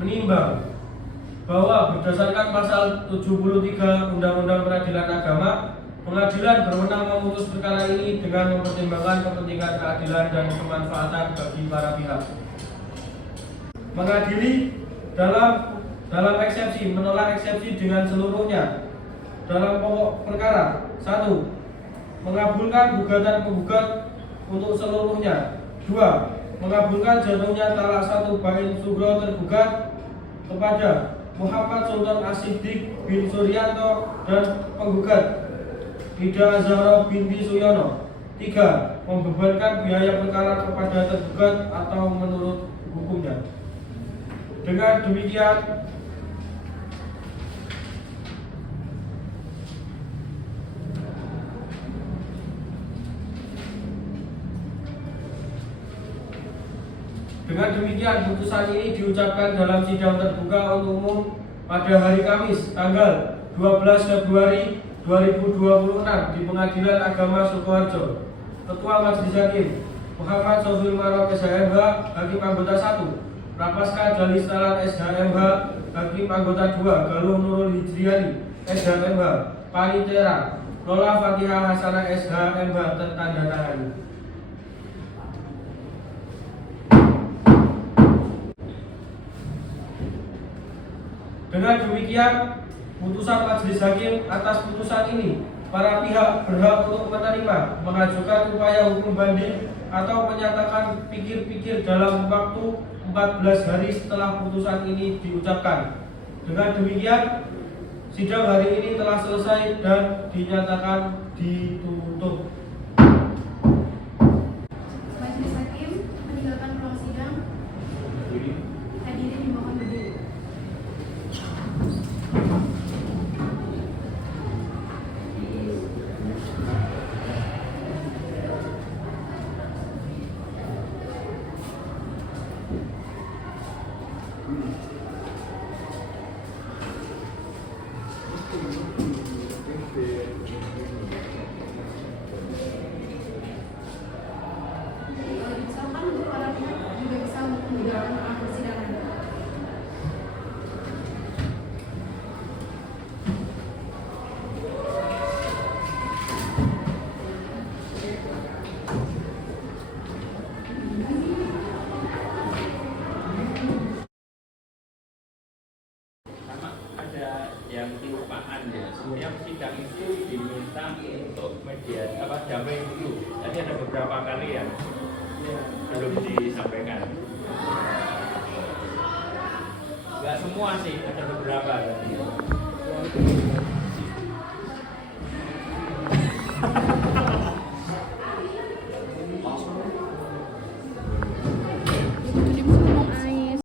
Menimbang bahwa berdasarkan pasal 73 Undang-Undang Peradilan Agama, pengadilan berwenang memutus perkara ini dengan mempertimbangkan kepentingan keadilan dan kemanfaatan bagi para pihak. Mengadili dalam eksepsi, menolak eksepsi dengan seluruhnya. Dalam pokok perkara, 1. Mengabulkan gugatan penggugat untuk seluruhnya. 2. Mengabulkan jatuhnya talak 1 bain sugro tergugat kepada Muhammad Sultan As-Siddiq bin Suryanto dan penggugat Ida Zahra binti Suyono. 3. Membebankan biaya perkara kepada tergugat atau menurut hukumnya. Dengan demikian, putusan ini diucapkan dalam sidang terbuka untuk umum pada hari Kamis tanggal 12 Februari 2026 di Pengadilan Agama Sukoharjo. Ketua Majelis Hakim Muhammad Sofil Marok SHMH, Hakim Anggota 1. Prapaska Dalis Talan SHMH, Hakim Anggota 2. Galuh Nurul Hijriani SHMH, Panitera. Lola Fatihah Hasanah SHMH tertanda tangani. Dengan demikian, putusan Majelis Hakim atas putusan ini, para pihak berhak untuk menerima, mengajukan upaya hukum banding atau menyatakan pikir-pikir dalam waktu 14 hari setelah putusan ini diucapkan. Dengan demikian, sidang hari ini telah selesai dan dinyatakan ditutup. Majelis Hakim meninggalkan ruang sidang. Hadirin dimohon berdiri. Tadi ada beberapa kali yang belum disampaikan. Nggak semua sih, ada beberapa tadi.